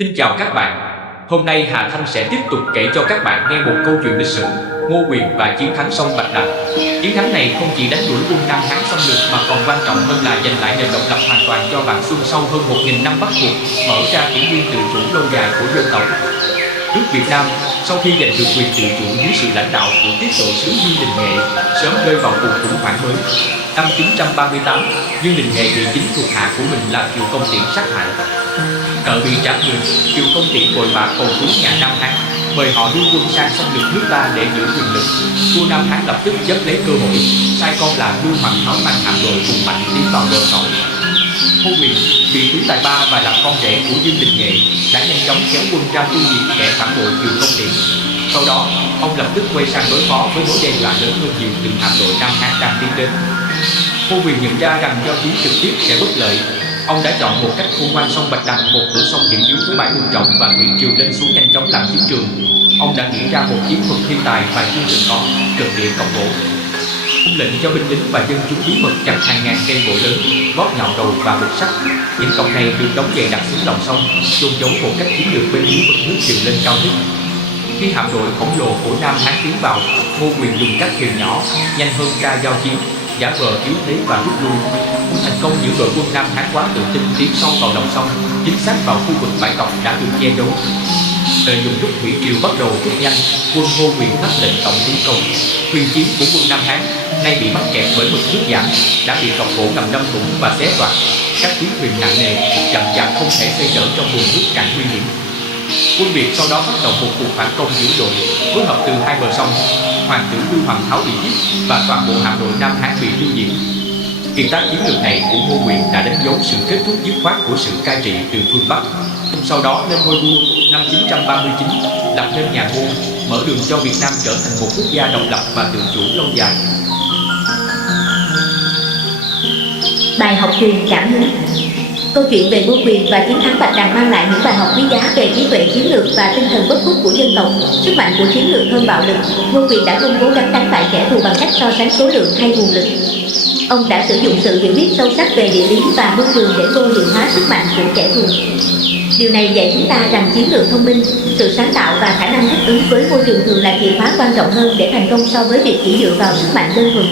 Xin chào các bạn. Hôm nay Hà Thanh sẽ tiếp tục kể cho các bạn nghe một câu chuyện lịch sử Ngô Quyền và chiến thắng sông Bạch Đằng. Chiến thắng này không chỉ đánh đuổi quân Nam Hán xâm lược mà còn quan trọng hơn là giành lại nền độc lập hoàn toàn cho Vạn Xuân sau hơn 1000 năm bắt buộc, mở ra kỷ nguyên tự chủ lâu dài của dân tộc. Nước Việt Nam sau khi giành được quyền tự chủ dưới sự lãnh đạo của tiết độ sứ Dương Đình Nghệ sớm rơi vào cuộc khủng hoảng mới. Năm 938, Dương Đình Nghệ bị chính thuộc hạ của mình là Kiều Công Tiễn sát hại. Cờ bị trả thù, Kiều Công Tiễn vội vã cầu cứu nhà Nam Hán, mời họ đưa quân sang xâm lược nước ta để giữ quyền lực. Vua Nam Hán lập tức chấp lấy cơ hội, sai con là Lưu Hoàng Tháo mang hạm đội cùng mạnh tiến vào bờ sỏi. Ngô Quyền vì túi tài ba và là con rể của Dương Đình Nghệ đã nhanh chóng kéo quân ra tiêu diệt kẻ phản bội Kiều Công Tiễn. Sau đó, ông lập tức quay sang đối phó với mối đe dọa lớn hơn nhiều từ hạm đội Nam Hán đang tiến đến. Ngô Quyền nhận ra rằng giao chiến trực tiếp sẽ bất lợi. Ông đã chọn một cách khôn ngoan sông Bạch Đằng, một cửa sông hiểm yếu với bãi đường rộng và thủy triều lên xuống nhanh chóng làm chiến trường. Ông đã nghĩ ra một chiến thuật thiên tài và chưa từng có, trận địa cộng gỗ. Ông lệnh cho binh lính và dân chúng bí mật chặt hàng ngàn cây gỗ lớn, gót nhọn đầu và bịch sắt. Những cọc này được đóng dày đặt xuống lòng sông, chôn giấu một cách chiến lược bên dưới mực nước triều lên cao nhất. Khi hạm đội khổng lồ của Nam Hán tiến vào, Ngô Quyền dùng các thuyền nhỏ nhanh hơn ra giao chiến, giả vờ yếu thế và rút lui. Thành công những đội quân Nam Hán quá tự tin tiến sâu vào lòng sông, chính xác vào khu vực bãi cọc đã được che giấu. Lợi dụng lúc thủy triều bắt đầu rút nhanh, quân Ngô Quyền phát lệnh tổng tiến công. Thuyền chiến của quân Nam Hán nay bị mắc kẹt bởi mực nước giảm, đã bị cọc gỗ ngầm đâm thủng và xé toạc. Các chiến thuyền nặng nề chậm chạp không thể xoay trở trong vùng nước cạn nguy hiểm. Quân Việt sau đó phát động một cuộc phản công dữ dội, phối hợp từ hai bờ sông. Hoàng tử Lưu Hoàng Tháo bị giết và toàn bộ hạm đội Nam Hán bị tiêu diệt. Kiệt tác chiến lược này của Ngô Quyền đã đánh dấu sự kết thúc dứt khoát của sự cai trị từ phương Bắc. Sau đó lên ngôi vua năm 939, lập nên nhà Ngô, mở đường cho Việt Nam trở thành một quốc gia độc lập và tự chủ lâu dài. Bài học truyền cảm hứng. Câu chuyện về Ngô Quyền và chiến thắng Bạch Đằng mang lại những bài học quý giá về trí tuệ chiến lược và tinh thần bất khuất của dân tộc. Sức mạnh của chiến lược hơn bạo lực, Ngô Quyền đã không cố gắng đánh bại kẻ thù bằng cách so sánh số lượng hay nguồn lực. Ông đã sử dụng sự hiểu biết sâu sắc về địa lý và môi trường để vô hiệu hóa sức mạnh của kẻ thù. Điều này dạy chúng ta rằng chiến lược thông minh, sự sáng tạo và khả năng thích ứng với môi trường thường là chìa khóa quan trọng hơn để thành công so với việc chỉ dựa vào sức mạnh đơn thuần.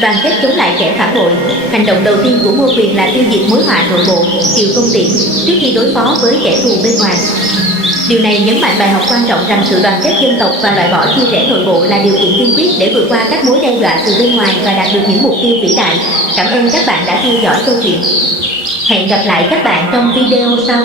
Đoàn kết chống lại kẻ phản bội. Hành động đầu tiên của Ngô Quyền là tiêu diệt mối họa nội bộ, Kiều Công Tiễn, trước khi đối phó với kẻ thù bên ngoài. Điều này nhấn mạnh bài học quan trọng rằng sự đoàn kết dân tộc và loại bỏ chia rẽ nội bộ là điều kiện tiên quyết để vượt qua các mối đe dọa từ bên ngoài và đạt được những mục tiêu vĩ đại. Cảm ơn các bạn đã theo dõi câu chuyện. Hẹn gặp lại các bạn trong video sau.